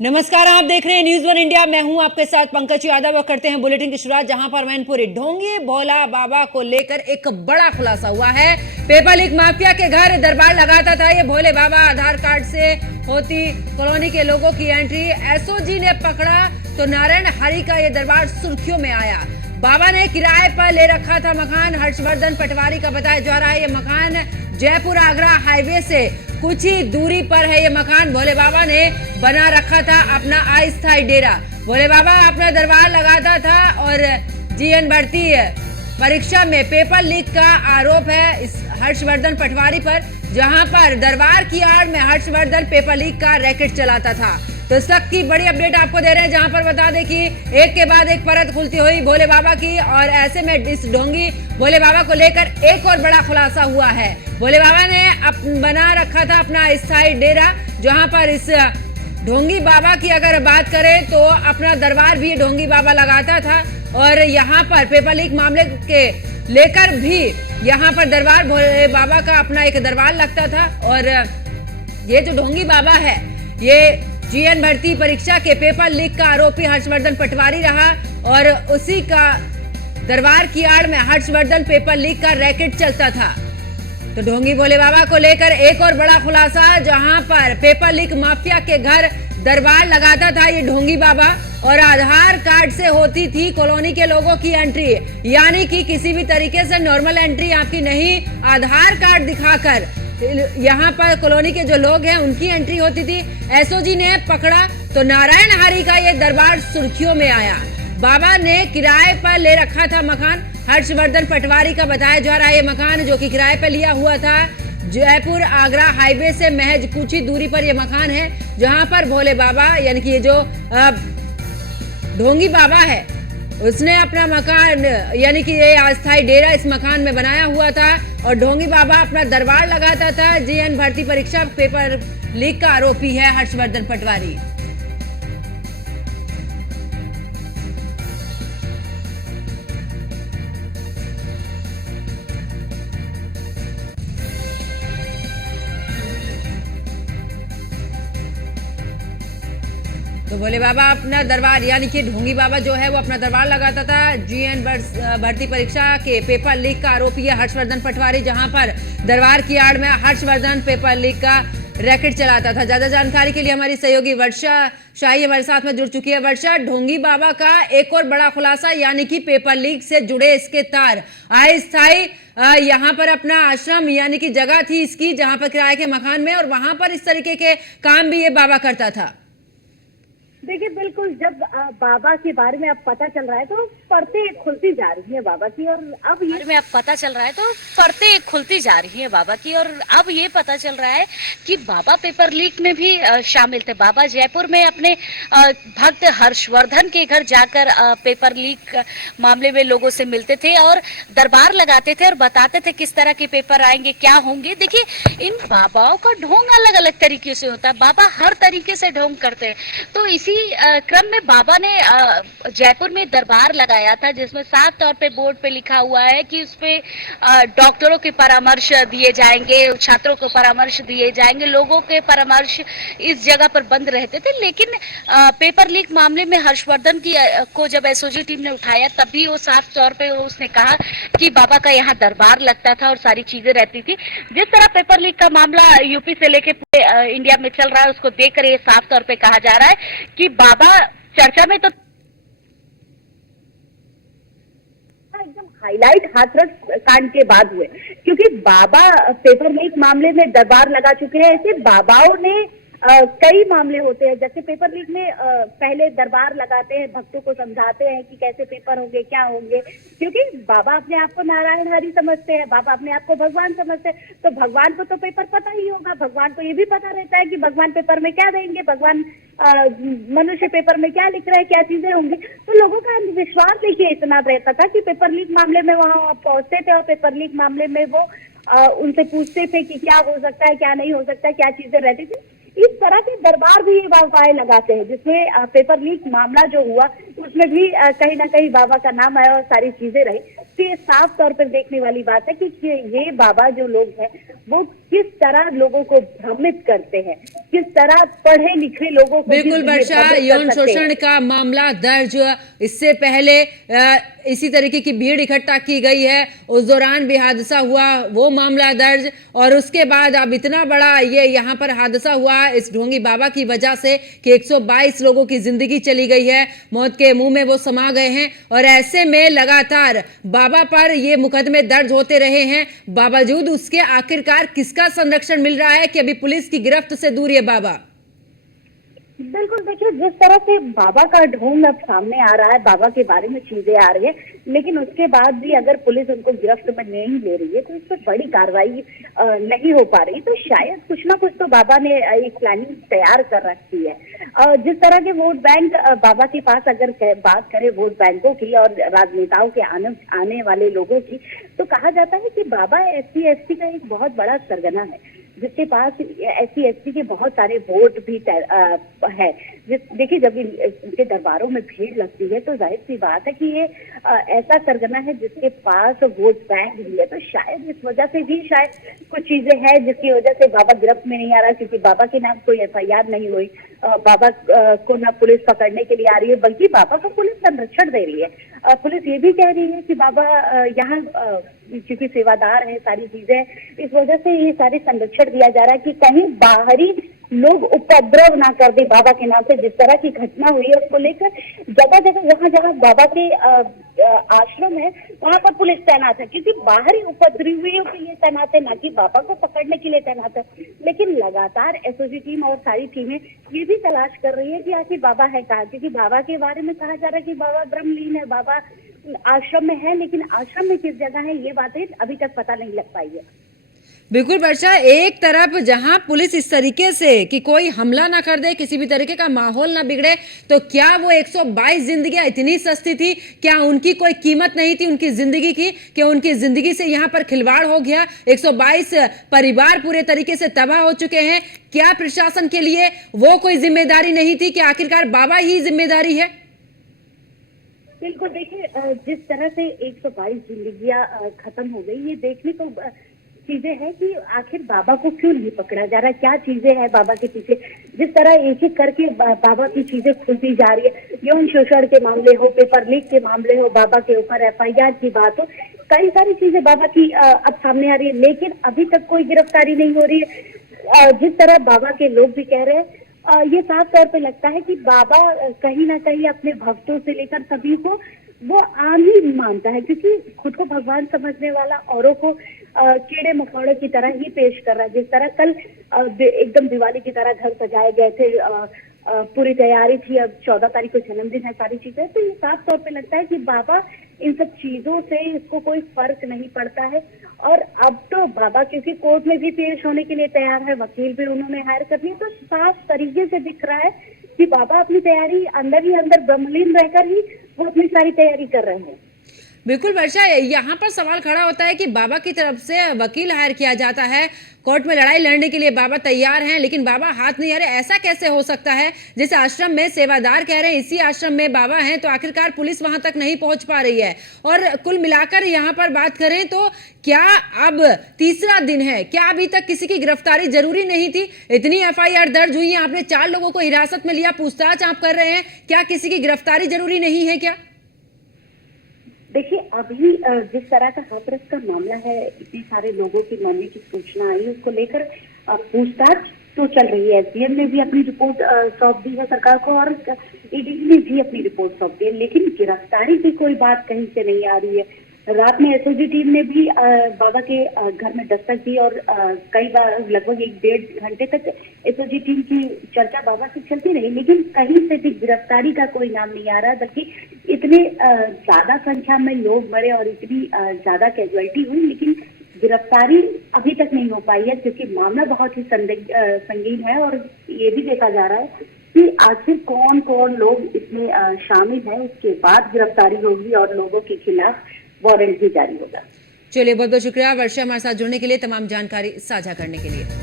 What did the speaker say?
नमस्कार, आप देख रहे हैं न्यूज वन इंडिया। मैं हूं आपके साथ पंकज यादव और करते हैं बुलेटिन की शुरुआत जहां पर मैनपुरी ढोंगी भोला बाबा को लेकर एक बड़ा खुलासा हुआ है। पेपर लीक माफिया के घर दरबार लगाता था ये भोले बाबा। आधार कार्ड से होती कॉलोनी के लोगों की एंट्री एसओजी ने पकड़ा तो नारायण हरि का ये दरबार सुर्खियों में आया। बाबा ने किराए पर ले रखा था मकान। हर्षवर्धन पटवारी का बताया जा रहा है ये मकान जयपुर आगरा हाईवे से कुछ ही दूरी पर है। ये मकान भोले बाबा ने बना रखा था अपना अस्थायी डेरा। भोले बाबा अपना दरबार लगाता था और जीएन भर्ती परीक्षा में पेपर लीक का आरोप है इस हर्षवर्धन पटवारी पर, जहां पर दरबार की आड़ में हर्षवर्धन पेपर लीक का रैकेट चलाता था। तो इस वक्त की बड़ी अपडेट आपको दे रहे हैं, जहां पर बता दें कि एक के बाद एक परत खुलती हुई भोले बाबा की, और ऐसे में इस ढोंगी भोले बाबा को लेकर एक और बड़ा खुलासा हुआ है। भोले बाबा ने बना रखा था अपना अस्थायी डेरा, जहां पर इस ढोंगी बाबा की अगर बात करें तो अपना दरबार भी ढोंगी बाबा लगाता था। और यहाँ पर पेपर लीक मामले के लेकर भी यहाँ पर दरबार भोले बाबा का अपना एक दरबार लगता था। और ये जो ढोंगी बाबा है ये जीएन भर्ती परीक्षा के पेपर लीक का आरोपी हर्षवर्धन पटवारी रहा, और उसी का दरबार की आड़ में हर्षवर्धन पेपर लीक का रैकेट चलता था। तो ढोंगी भोले बाबा को लेकर एक और बड़ा खुलासा, जहां पर पेपर लीक माफिया के घर दरबार लगाता था ये ढोंगी बाबा, और आधार कार्ड से होती थी कॉलोनी के लोगों की एंट्री, यानी कि किसी भी तरीके से नॉर्मल एंट्री आपकी नहीं, आधार कार्ड दिखाकर यहाँ पर कॉलोनी के जो लोग हैं उनकी एंट्री होती थी। एसओजी ने पकड़ा तो नारायण हरि का ये दरबार सुर्खियों में आया। बाबा ने किराए पर ले रखा था मकान। हर्षवर्धन पटवारी का बताया जा रहा है ये मकान जो कि किराए पर लिया हुआ था जयपुर आगरा हाईवे से महज कुछ ही दूरी पर ये मकान है, जहां पर भोले बाबा यानी कि ये जो ढोंगी बाबा है उसने अपना मकान यानी कि ये अस्थायी डेरा इस मकान में बनाया हुआ था, और ढोंगी बाबा अपना दरबार लगाता था। जीएन भर्ती परीक्षा पेपर लीक का आरोपी है हर्षवर्धन पटवारी। तो भोले बाबा अपना दरबार यानी कि ढोंगी बाबा जो है वो अपना दरबार लगाता था। जीएन भर्ती परीक्षा के पेपर लीक का आरोपी है हर्षवर्धन पटवारी, जहां पर दरबार की आड़ में हर्षवर्धन पेपर लीक का रैकेट चलाता था। ज्यादा जानकारी के लिए हमारी सहयोगी वर्षा शाही हमारे साथ में जुड़ चुकी है। वर्षा, ढोंगी बाबा का एक और बड़ा खुलासा यानी कि पेपर लीक से जुड़े इसके तार। अस्थायी यहाँ पर अपना आश्रम यानी कि जगह थी इसकी, जहां पर किराए के मकान में, और वहां पर इस तरीके के काम भी ये बाबा करता था। देखिए, बिल्कुल जब बाबा के बारे में अब पता चल रहा है तो परतें खुलती जा रही है बाबा की, और अब ये में अब पता चल रहा है तो परतें खुलती जा रही है बाबा की, और अब ये पता चल रहा है कि बाबा पेपर लीक में भी शामिल थे। बाबा जयपुर में अपने भक्त हर्षवर्धन के घर जाकर पेपर लीक मामले में लोगों से मिलते थे और दरबार लगाते थे और बताते थे किस तरह के पेपर आएंगे, क्या होंगे। देखिए, इन बाबाओं का ढोंग अलग अलग तरीके से होता है, बाबा हर तरीके से ढोंग करते हैं। तो इसी क्रम में बाबा ने जयपुर में दरबार लगाया था, जिसमें साफ तौर पे बोर्ड पे लिखा हुआ है कि उसपे डॉक्टरों के परामर्श दिए जाएंगे, छात्रों को परामर्श दिए जाएंगे, लोगों के परामर्श इस जगह पर बंद रहते थे। लेकिन पेपर लीक मामले में हर्षवर्धन को जब एसओजी टीम ने उठाया तब भी वो साफ तौर पे उसने कहा कि बाबा का यहाँ दरबार लगता था और सारी चीजें रहती थी। जिस तरह पेपर लीक का मामला यूपी से लेके पूरे इंडिया में चल रहा है, उसको देखकर ये साफ तौर पे कहा जा रहा है कि बाबा चर्चा में तो एकदम हाईलाइट हाथरस कांड के बाद हुए, क्योंकि बाबा पेपर लीक मामले में दरबार लगा चुके हैं। ऐसे बाबाओं ने कई मामले होते हैं, जैसे पेपर लीक में पहले दरबार लगाते हैं, भक्तों को समझाते हैं कि कैसे पेपर होंगे, क्या होंगे, क्योंकि बाबा अपने आप को नारायण हरि समझते हैं, बाबा अपने आप को भगवान समझते हैं। तो भगवान को तो पेपर पता ही होगा, भगवान को ये भी पता रहता है कि भगवान पेपर में क्या देंगे, भगवान मनुष्य पेपर में क्या लिख रहे हैं, क्या चीजें होंगी। तो लोगों का विश्वास देखिए इतना रहता था कि पेपर लीक मामले में वहां पहुंचते थे और पेपर लीक मामले में वो उनसे पूछते थे कि क्या हो सकता है, क्या नहीं हो सकता है, क्या चीजें रहती थी। इस तरह के दरबार भी ये बाबाएं लगाते हैं, जिसमें पेपर लीक मामला जो हुआ उसमें भी कहीं ना कहीं बाबा का नाम आया और सारी चीजें रही। तो ये साफ तौर पर देखने वाली बात है कि ये बाबा जो लोग हैं वो किस तरह लोगों को भ्रमित करते हैं, किस तरह पढ़े लिखे लोगों को बिल्कुल वर्षा, यौन शोषण का मामला दर्ज, इससे पहले इसी तरीके की भीड़ इकट्ठा की गई है, उस दौरान भी हादसा हुआ, वो मामला दर्ज, और उसके बाद अब इतना बड़ा ये यहाँ पर हादसा हुआ इस ढोंगी बाबा की वजह से कि 122 लोगों की जिंदगी चली गई है, मौत के मुंह में वो समा गए हैं। और ऐसे में लगातार बाबा पर ये मुकदमे दर्ज होते रहे हैं, बावजूद उसके आखिरकार किसका संरक्षण मिल रहा है कि अभी पुलिस की गिरफ्त से दूर ये बाबा। बिल्कुल, देखिए जिस तरह से बाबा का ढोंग अब सामने आ रहा है, बाबा के बारे में चीजें आ रही है, लेकिन उसके बाद भी अगर पुलिस उनको गिरफ्त में नहीं ले रही है तो इस पर बड़ी कार्रवाई नहीं हो पा रही। तो शायद कुछ ना कुछ तो बाबा ने एक प्लानिंग तैयार कर रखी है। जिस तरह के वोट बैंक बाबा के पास अगर बात करें वोट बैंकों की और राजनेताओं के आने वाले लोगों की, तो कहा जाता है कि बाबा SC/ST का एक बहुत बड़ा सरगना है, जिसके पास SC/ST के बहुत सारे वोट भी है। देखिए जब इनके दरबारों में भीड़ लगती है तो जाहिर सी बात है कि ये ऐसा सरगना है जिसके पास वोट बैंक भी है। तो शायद इस वजह से भी शायद कुछ चीजें हैं जिसकी वजह से बाबा गिरफ्त में नहीं आ रहा, क्योंकि बाबा के नाम कोई FIR नहीं हुई, बाबा को न पुलिस पकड़ने के लिए आ रही है बल्कि बाबा को पुलिस संरक्षण दे रही है। पुलिस ये भी कह रही है कि बाबा यहाँ क्योंकि सेवादार है, सारी चीजें, इस वजह से ये सारे संरक्षण दिया जा रहा है कि कहीं बाहरी लोग उपद्रव ना कर दे बाबा के नाम से। जिस तरह की घटना हुई है उसको लेकर जगह जगह वहाँ जहाँ बाबा के आश्रम है वहाँ पर पुलिस तैनात है, क्योंकि बाहरी उपद्रवियों के लिए तैनात है, ना कि बाबा को पकड़ने के लिए तैनात है। लेकिन लगातार SOG टीम और सारी टीमें ये भी तलाश कर रही है कि आखिर बाबा है कहाँ, क्योंकि बाबा के बारे में कहा जा रहा है कि बाबा ब्रह्मलीन है, बाबा आश्रम में है, लेकिन आश्रम में किस जगह है ये बातें अभी तक पता नहीं लग पाई है। बिल्कुल वर्षा, एक तरफ जहां पुलिस इस तरीके से कि कोई हमला ना कर दे, किसी भी तरीके का माहौल ना बिगड़े, तो क्या वो 122 जिंदगियां इतनी सस्ती थी? क्या उनकी कोई कीमत नहीं थी उनकी जिंदगी की कि उनकी जिंदगी से यहां पर खिलवाड़ हो गया? 122 परिवार पूरे तरीके से तबाह हो चुके हैं। क्या प्रशासन के लिए वो कोई जिम्मेदारी नहीं थी कि आखिरकार बाबा ही जिम्मेदारी है? बिल्कुल, देखिए जिस तरह से 122 जिंदगियां खत्म हो गई, ये देखने को चीजें हैं कि आखिर बाबा को क्यों नहीं पकड़ा जा रहा, क्या चीजें हैं बाबा के पीछे। जिस तरह एक एक करके बाबा की चीजें खुलती जा रही है, यौन शोषण के मामले हो, पेपर लीक के मामले हो, बाबा के ऊपर FIR की बात हो, कई सारी चीजें बाबा की अब सामने आ रही है, लेकिन अभी तक कोई गिरफ्तारी नहीं हो रही है। जिस तरह बाबा के लोग भी कह रहे हैं, ये साफ तौर पे लगता है कि बाबा कहीं ना कहीं अपने भक्तों से लेकर सभी को वो आम ही मानता है, क्योंकि खुद को भगवान समझने वाला औरों को कीड़े मकोड़े की तरह ही पेश कर रहा है। जिस तरह कल एकदम दिवाली की तरह घर सजाए गए थे, पूरी तैयारी थी, अब 14 तारीख को जन्मदिन है, सारी चीजें, तो ये साफ तौर पे लगता है कि बाबा इन सब चीजों से इसको कोई फर्क नहीं पड़ता है। और अब तो बाबा क्योंकि कोर्ट में भी पेश होने के लिए तैयार है, वकील भी उन्होंने हायर कर लिया, तो साफ तरीके से दिख रहा है कि बाबा अपनी तैयारी अंदर ही अंदर ब्रह्मलीन रहकर ही वो अपनी सारी तैयारी कर रहे हैं। बिल्कुल वर्षा, यहाँ पर सवाल खड़ा होता है कि बाबा की तरफ से वकील हायर किया जाता है, कोर्ट में लड़ाई लड़ने के लिए बाबा तैयार हैं, लेकिन बाबा हाथ नहीं आ रहे। ऐसा कैसे हो सकता है? जैसे आश्रम में सेवादार कह रहे हैं इसी आश्रम में बाबा हैं, तो आखिरकार पुलिस वहां तक नहीं पहुंच पा रही है। और कुल मिलाकर यहाँ पर बात करें तो क्या अब तीसरा दिन है, क्या अभी तक किसी की गिरफ्तारी जरूरी नहीं थी? इतनी FIR दर्ज हुई है, आपने 4 लोगों को हिरासत में लिया, पूछताछ आप कर रहे हैं, क्या किसी की गिरफ्तारी जरूरी नहीं है क्या? देखिए अभी जिस तरह का हाथरस का मामला है, इतने सारे लोगों की मरने की सूचना आई, उसको लेकर पूछताछ तो चल रही है। SDM ने भी अपनी रिपोर्ट सौंप दी है सरकार को और ED ने भी अपनी रिपोर्ट सौंप दी है, लेकिन गिरफ्तारी की कोई बात कहीं से नहीं आ रही है। रात में SOG टीम ने भी बाबा के घर में दस्तक दी और कई बार लगभग 1-1.5 घंटे तक SOG टीम की चर्चा बाबा से चलती रही, लेकिन कहीं से भी गिरफ्तारी का कोई नाम नहीं आ रहा, बल्कि इतने ज्यादा संख्या में लोग मरे और इतनी ज्यादा कैजुअलिटी हुई, लेकिन गिरफ्तारी अभी तक नहीं हो पाई है, क्योंकि मामला बहुत ही संगीन है। और ये भी देखा जा रहा है कि आखिर कौन कौन लोग इसमें शामिल है, उसके बाद गिरफ्तारी होगी और लोगों के खिलाफ वारंट भी जारी होगा। चलिए, बहुत बहुत शुक्रिया वर्षा हमारे साथ जुड़ने के लिए, तमाम जानकारी साझा करने के लिए।